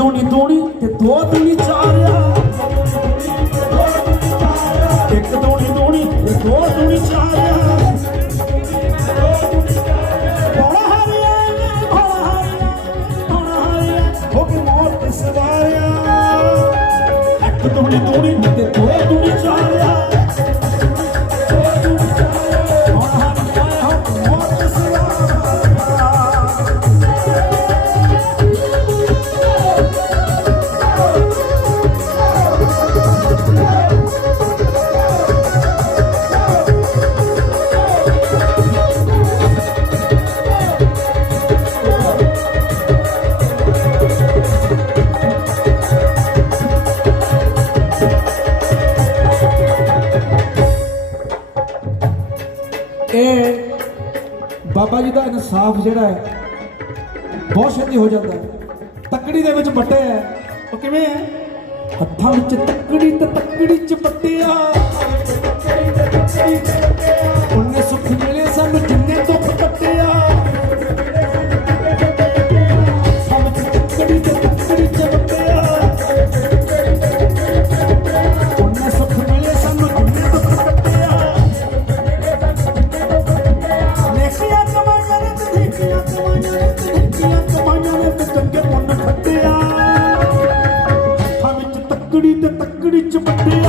ਦੂਣੀ ਤੇ ਦੋ ਦੂਣੀ ਚਾਰ ਇੱਕ ਦੂਣੀ ਦੂਣੀ ਤੇ ਦੋ ਦੂਣੀ ਚਾਰਿਆ ਆ। ਭੋਲਾ ਹਰੀਆ ਇਹ ਬਾਬਾ ਜੀ ਦਾ ਇਨਸਾਫ ਜਿਹੜਾ ਹੈ, ਬਹੁਤ ਛੇਤੀ ਹੋ ਜਾਂਦਾ ਤੱਕੜੀ ਦੇ ਵਿੱਚ ਵੱਟੇ ਹੈ। ਉਹ ਕਿਵੇਂ ਹੈ? ਹੱਥਾਂ ਵਿੱਚ ਤੱਕੜੀ ਤੇ ਤੱਕੜੀ ਚ ਪੱਟਿਆ ਉਹਨੇ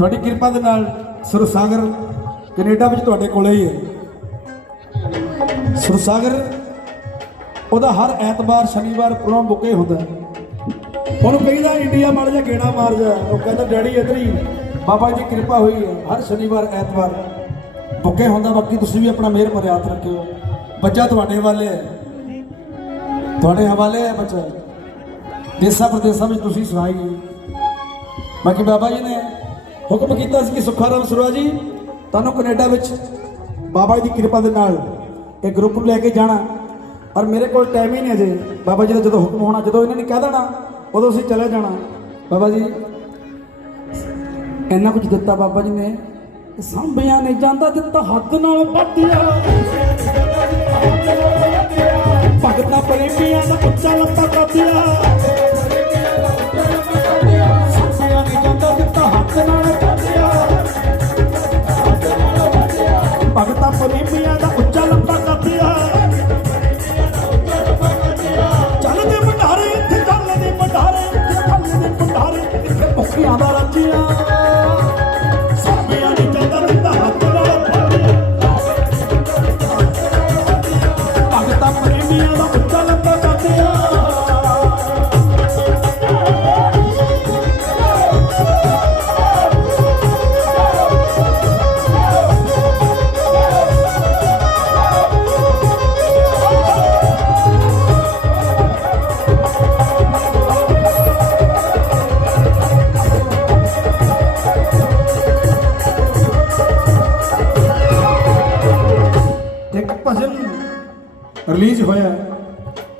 ਤੁਹਾਡੀ ਕਿਰਪਾ ਦੇ ਨਾਲ ਸੁਰਸਾਗਰ ਕੈਨੇਡਾ ਵਿੱਚ ਤੁਹਾਡੇ ਕੋਲੇ ਹੀ ਹੈ। ਸੁਰਸਾਗਰ ਉਹਦਾ ਹਰ ਐਤਵਾਰ, ਸ਼ਨੀਵਾਰ ਪ੍ਰੋਗਰਾਮ ਬੁੱਕੇ ਹੁੰਦਾ ਉਹਨੂੰ ਕਹਿੰਦਾ ਇੰਡੀਆ ਮਾਰ ਜਾ ਗੇੜਾ ਮਾਰ ਜਾ। ਉਹ ਕਹਿੰਦਾ, ਡੈਡੀ, ਇੱਧਰ ਹੀ ਬਾਬਾ ਜੀ ਦੀ ਕਿਰਪਾ ਹੋਈ ਹੈ। ਹਰ ਸ਼ਨੀਵਾਰ, ਐਤਵਾਰ ਬੁੱਕੇ ਹੁੰਦਾ। ਬਾਕੀ ਤੁਸੀਂ ਵੀ ਆਪਣਾ ਮਿਹਰ ਮਰਿਆਦ ਰੱਖਿਓ। ਬੱਚਾ ਤੁਹਾਡੇ ਵਾਲੇ ਹੈ। ਤੁਹਾਡੇ ਹਵਾਲੇ ਹੈ ਬੱਚਾ। ਦੇਸਾਂ ਪ੍ਰਦੇਸਾਂ ਵਿੱਚ ਤੁਸੀਂ ਸੁਣਾਈ ਬਾਕੀ ਬਾਬਾ ਜੀ ਨੇ ਹੁਕਮ ਕੀਤਾ ਸੀ ਕਿ ਸੁਖਾਰਾਮ ਸੁਰਾ ਜੀ, ਤੁਹਾਨੂੰ ਕੈਨੇਡਾ ਵਿੱਚ ਬਾਬਾ ਜੀ ਦੀ ਕਿਰਪਾ ਦੇ ਨਾਲ ਇਹ ਗਰੁੱਪ ਨੂੰ ਲੈ ਕੇ ਜਾਣਾ। ਪਰ ਮੇਰੇ ਕੋਲ ਟਾਈਮ ਹੀ ਨਹੀਂ ਅਜੇ। ਬਾਬਾ ਜੀ ਦਾ ਜਦੋਂ ਹੁਕਮ ਹੋਣਾ, ਜਦੋਂ ਇਹਨਾਂ ਨੇ ਕਹਿ ਦੇਣਾ, ਉਦੋਂ ਅਸੀਂ ਚਲੇ ਜਾਣਾ। ਬਾਬਾ ਜੀ, ਇੰਨਾ ਕੁਝ ਦਿੱਤਾ ਬਾਬਾ ਜੀ ਨੇ। ਸਾਂਭਿਆਂ ਨੇ ਜਾਂਦਾ, ਦਿੱਤਾ ਹੱਥ ਨਾਲ ਵੱਢਿਆ ਭਗਤਾਂ ਪ੍ਰੇਮੀਆਂ ਦਾ ਉੱਚਾ ਲੱਤਾ ਕਾਪਿਆ। ਭਗਤਾਂ ਪ੍ਰੇਮੀਆਂ ਦਾ ਉੱਚਾ ਲੰਬਾ ਲੱਤਾ ਕਾਪਿਆ ਚੱਲਦੇ ਭੰਡਾਰੇ, ਇੱਥੇ ਚੱਲਦੇ ਭੰਡਾਰੇ, ਇੱਥੇ ਚੱਲਦੇ ਭੰਡਾਰੇ, ਇੱਥੇ ਭੁੱਖਿਆਂ ਦਾ ਰੱਜਿਆ। ਰਿਲੀਜ਼ ਹੋਇਆ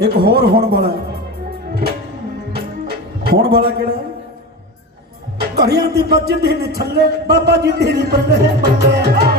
ਇੱਕ ਹੋਰ ਹੋਣ ਵਾਲਾ ਹੋਣ ਵਾਲਾ ਕਿਹੜਾ ਘੜੀਆਂ ਦੀ ਵੱਜਦੀ ਨੇ ਛੱਲੇ, ਬਾਬਾ ਜੀ ਤੇਰੀ ਬੱਲੇ ਬੱਲੇ।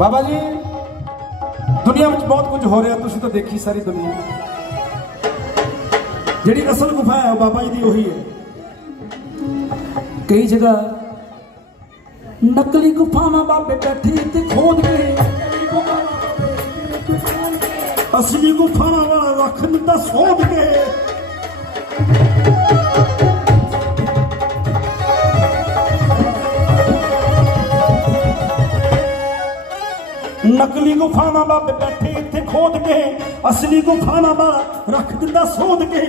ਬਾਬਾ ਜੀ, ਦੁਨੀਆ ਵਿੱਚ ਬਹੁਤ ਕੁਝ ਹੋ ਰਿਹਾ, ਤੁਸੀਂ ਤਾਂ ਦੇਖੀ ਸਾਰੀ ਦੁਨੀਆ। ਜਿਹੜੀ ਅਸਲ ਗੁਫਾ ਹੈ, ਉਹ ਬਾਬਾ ਜੀ ਦੀ ਉਹੀ ਹੈ। ਕਈ ਜਗ੍ਹਾ ਨਕਲੀ ਗੁਫਾਵਾਂ ਬਾਬੇ ਬੈਠੇ ਤੇ ਖੋਦ ਗਏ। ਅਸਲੀ ਗੁਫਾਵਾਂ ਵਾਲਾ ਰੱਖ ਦਿੱਤਾ ਸੋਧ ਕੇ। ਨਕਲੀ ਗੁਫਾਵਾਂ ਬਾਬੇ ਬੈਠੇ, ਇੱਥੇ ਖੋਦ ਕੇ, ਅਸਲੀ ਗੁਫਾਵਾਂ ਵਾਲਾ ਰੱਖ ਦਿੰਦਾ ਸੋਧ ਕੇ।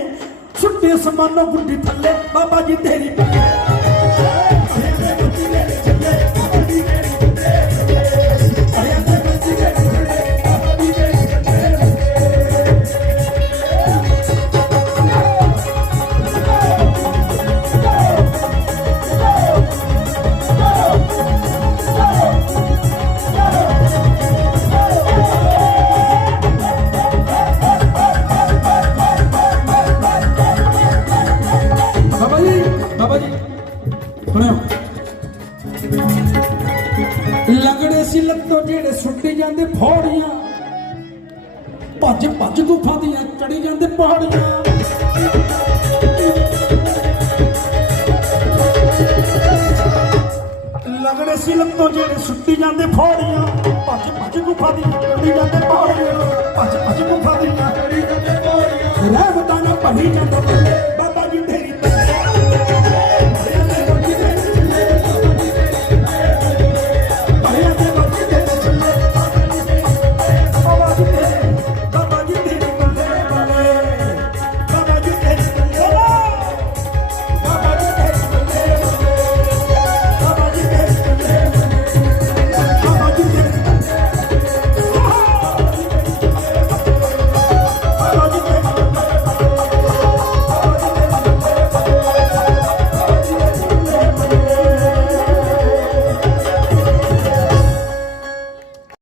ਛੁੱਟੇ ਸਮਾਨੋ ਗੁੱਡੀ ਥੱਲੇ, ਬਾਬਾ ਜੀ ਤੇਰੀ ਬਾਬਾ ਬਾਬਾ ਜੀ। ਸੁਣਿਓ। ਲੰਗੜੇ ਸੀ ਲੱਤੋਂ ਜਿਹੜੇ ਸੁੱਟੀ ਜਾਂਦੇ ਫੋੜੀਆਂ ਭੱਜ ਭੱਜ ਗੁਫਾ ਦੀਆਂ ਚੜੀ ਜਾਂਦੇ ਪਹਾੜੀਆਂ। ਲੰਗੜੇ ਸੀ ਲੱਤੋਂ ਜਿਹੜੇ ਸੁੱਟੀ ਜਾਂਦੇ ਫੋੜੀਆਂ ਭੱਜ ਭੱਜ ਗੁਫਾ ਦੀਆਂ ਚੜੀ ਜਾਂਦੇ ਪਹਾੜੀਆਂ। ਭੱਜ ਭੱਜ ਗੁਫਾ ਦੀਆਂ ਚੜੀ ਜਾਂਦੇ ਪਹਾੜੀਆਂ। ਰਹਿਮਤਾਂ ਨਾਲ ਭਰੀ ਜਾਂਦੇ